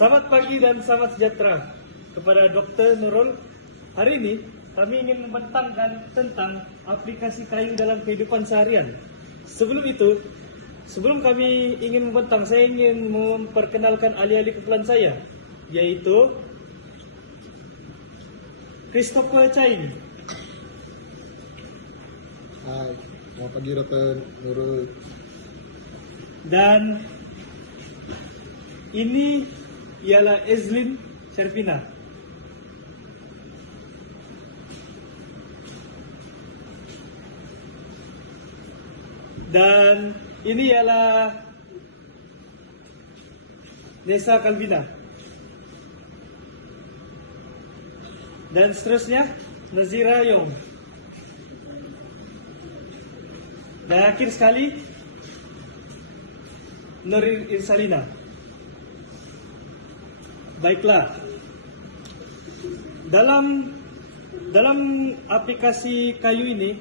Selamat pagi dan selamat sejahtera kepada Dr. Nurul. Hari ini kami ingin membentangkan tentang aplikasi kayu dalam kehidupan seharian. Sebelum kami ingin membentang, saya ingin memperkenalkan ahli-ahli kumpulan saya, yaitu Christopher Chain. Hai, selamat pagi Dr. Nurul. Dan ini ialah Ezlin Shervina. Dan ini ialah Nesa Kalvina. Dan seterusnya Nazira Yong. Dan akhir sekali Nurin Irsalina. Baiklah. Dalam aplikasi kayu ini,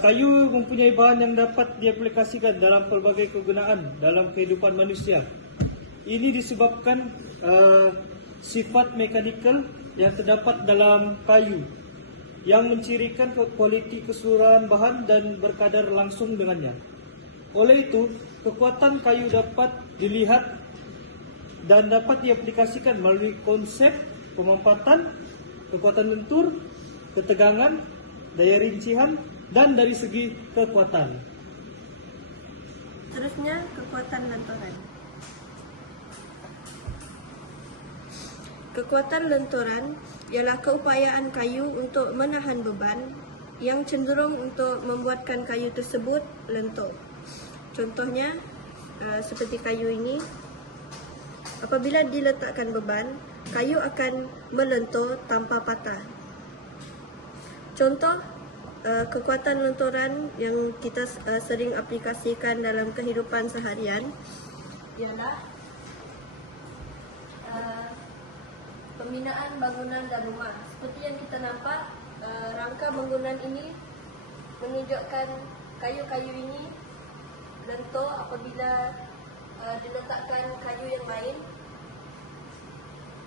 kayu mempunyai bahan yang dapat diaplikasikan dalam pelbagai kegunaan dalam kehidupan manusia. Ini disebabkan sifat mekanikal yang terdapat dalam kayu yang mencirikan kualiti keseluruhan bahan dan berkadar langsung dengannya. Oleh itu, kekuatan kayu dapat dilihat dan dapat diaplikasikan melalui konsep pemampatan, kekuatan lentur, ketegangan, daya rincian, dan dari segi kekuatan. Seterusnya, kekuatan lenturan. Kekuatan lenturan ialah keupayaan kayu untuk menahan beban yang cenderung untuk membuatkan kayu tersebut lentur. Contohnya, seperti kayu ini, apabila diletakkan beban, kayu akan melentur tanpa patah. Contoh kekuatan lenturan yang kita sering aplikasikan dalam kehidupan seharian ialah pembinaan bangunan dan rumah. Seperti yang kita nampak, rangka bangunan ini menunjukkan kayu-kayu ini lentur apabila diletakkan kayu yang lain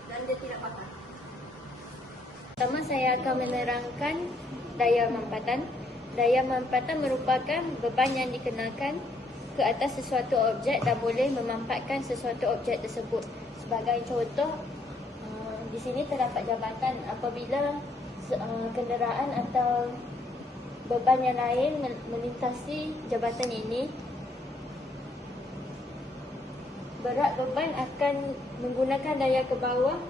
dan dia tidak patah. Pertama, saya akan menerangkan daya mampatan. Daya mampatan merupakan beban yang dikenakan ke atas sesuatu objek dan boleh memampatkan sesuatu objek tersebut. Sebagai contoh, di sini terdapat jabatan. Apabila kenderaan atau beban yang lain melintasi jabatan ini, berat beban akan menggunakan daya ke bawah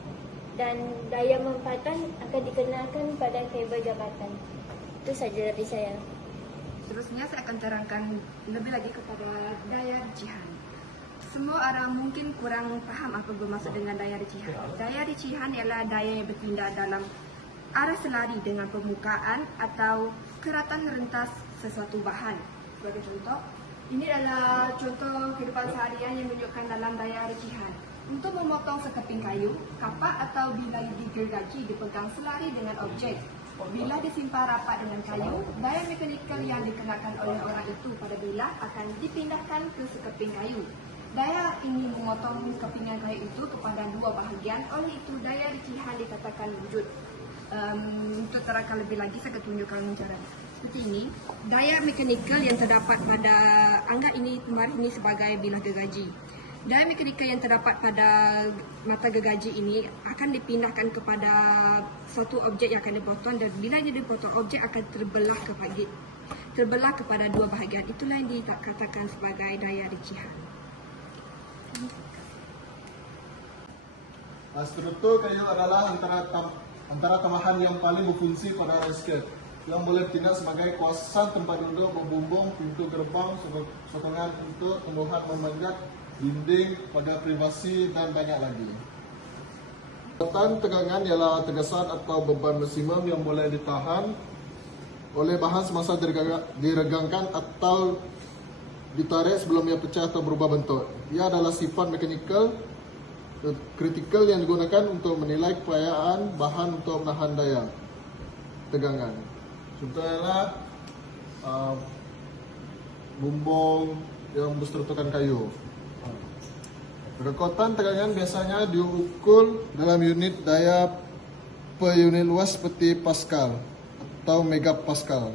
dan daya mampatan akan dikenakan pada kabel jabatan. Itu saja dari saya. Seterusnya saya akan terangkan lebih lagi kepada daya ricihan. Semua orang mungkin kurang faham apa bermaksud dengan daya ricihan. Daya ricihan ialah daya yang bertindak dalam arah selari dengan permukaan atau keratan rentas sesuatu bahan. Sebagai contoh, ini adalah contoh kehidupan seharian yang menunjukkan dalam daya ricihan. Untuk memotong sekeping kayu, kapak atau bilah digergaji dipegang selari dengan objek. Bila disimpan rapat dengan kayu, daya mekanikal yang dikenakan oleh orang itu pada bilah akan dipindahkan ke sekeping kayu. Daya ini memotong kepingan kayu itu kepada dua bahagian, oleh itu daya ricihan dikatakan wujud. Untuk terangkan lebih lagi, saya akan tunjukkan caranya. Seperti ini, daya mekanikal yang terdapat pada, anggap ini pembaris ini sebagai bilah gergaji. Daya mekanikal yang terdapat pada mata gergaji ini akan dipindahkan kepada suatu objek yang akan dipotong, dan bila dia dipotong, objek akan terbelah kepada dua bahagian. Itulah yang dikatakan sebagai daya ricihan. Struktur kayu adalah antara tamahan yang paling berfungsi pada landscape, yang boleh bertindak sebagai kawasan tempat duduk, membumbung, pintu gerbang, sokongan untuk tumbuhan memanjat, dinding, pada privasi dan banyak lagi. Kekuatan tegangan ialah tegasan atau beban maksimum yang boleh ditahan oleh bahan semasa diregangkan atau ditarik sebelum ia pecah atau berubah bentuk. Ia adalah sifat mekanikal kritikal yang digunakan untuk menilai keupayaan bahan untuk menahan daya tegangan. Contohnya bumbung yang berstrukturkan kayu. Kekuatan tegangan biasanya diukur dalam unit daya per unit luas seperti Pascal atau Megapascal.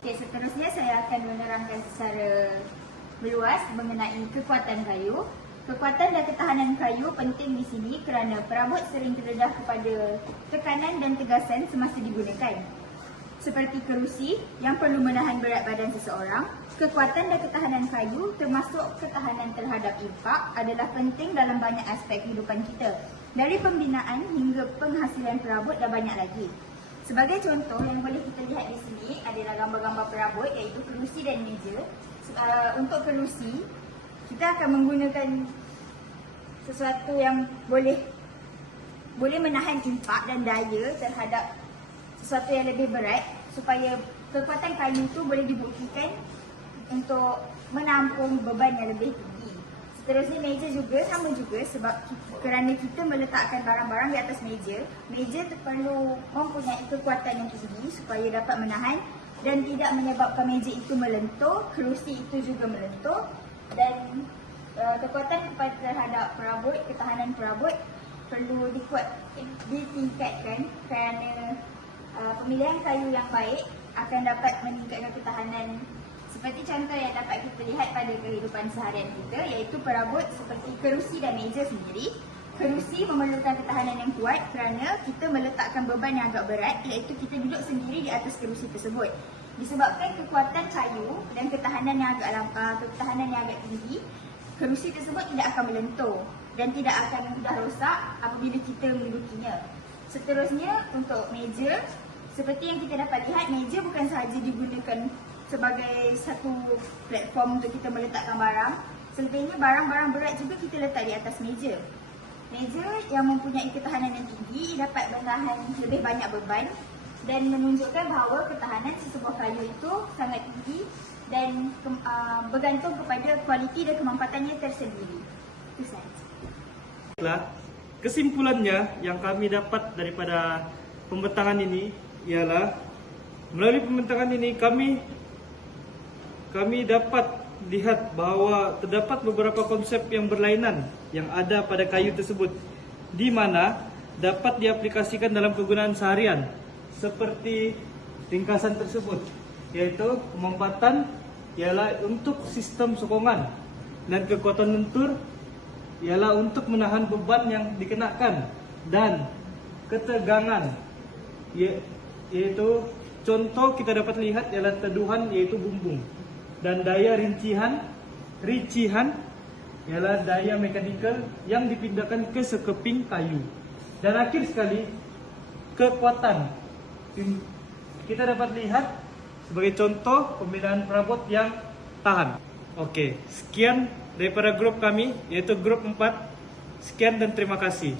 Okey, seterusnya saya akan menerangkan secara meluas mengenai kekuatan kayu. Kekuatan dan ketahanan kayu penting di sini kerana perabot sering terdedah kepada tekanan dan tegasan semasa digunakan. Seperti kerusi yang perlu menahan berat badan seseorang, kekuatan dan ketahanan kayu termasuk ketahanan terhadap impak adalah penting dalam banyak aspek kehidupan kita. Dari pembinaan hingga penghasilan perabot dan banyak lagi. Sebagai contoh yang boleh kita lihat di sini adalah gambar-gambar perabot iaitu kerusi dan meja. Untuk kerusi, kita akan menggunakan sesuatu yang boleh menahan impak dan daya terhadap sesuatu yang lebih berat supaya kekuatan kayu itu boleh dibuktikan untuk menampung beban yang lebih tinggi. Seterusnya meja juga sama juga sebab kerana kita meletakkan barang-barang di atas meja, meja perlu mempunyai kekuatan yang tinggi supaya dapat menahan dan tidak menyebabkan meja itu melentur, kerusi itu juga melentur dan kekuatan terhadap perabot, ketahanan perabot perlu ditingkatkan kerana pemilihan kayu yang baik akan dapat meningkatkan ketahanan seperti contoh yang dapat kita lihat pada kehidupan seharian kita iaitu perabot seperti kerusi dan meja sendiri. Kerusi memerlukan ketahanan yang kuat kerana kita meletakkan beban yang agak berat iaitu kita duduk sendiri di atas kerusi tersebut. Disebabkan kekuatan kayu dan ketahanan yang agak tinggi, kerusi tersebut tidak akan melentur dan tidak akan mudah rosak apabila kita mendudukinya. Seterusnya untuk meja, seperti yang kita dapat lihat, meja bukan sahaja digunakan sebagai satu platform untuk kita meletakkan barang. Selebihnya barang-barang berat juga kita letak di atas meja. Meja yang mempunyai ketahanan yang tinggi dapat menahan lebih banyak beban dan menunjukkan bahawa ketahanan sesebuah kayu itu sangat tinggi dan bergantung kepada kualiti dan kemampatannya tersendiri. Itu sahaja. Kesimpulannya yang kami dapat daripada pembentangan ini ialah melalui pembentangan ini kami dapat lihat bahawa terdapat beberapa konsep yang berlainan yang ada pada kayu tersebut di mana dapat diaplikasikan dalam kegunaan seharian seperti ringkasan tersebut iaitu pemampatan ialah untuk sistem sokongan dan kekuatan lentur ialah untuk menahan beban yang dikenakan dan ketegangan iaitu contoh kita dapat lihat ialah teduhan iaitu bumbung dan daya rincihan ialah daya mekanikal yang dipindahkan ke sekeping kayu. Dan akhir sekali kekuatan kita dapat lihat sebagai contoh pembinaan perabot yang tahan. Okey, sekian daripada grup kami iaitu grup 4. Sekian dan terima kasih.